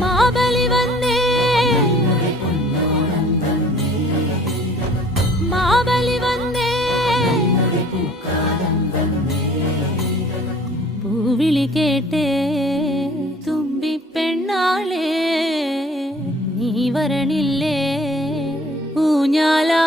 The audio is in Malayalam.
മാബലി വന്നേ മാബലി വന്നേ പൂവിളി കേട്ടേ തുമ്പി പെണ്ണാളേ നീ വരണില്ലേ ഊഞ്ഞാലാ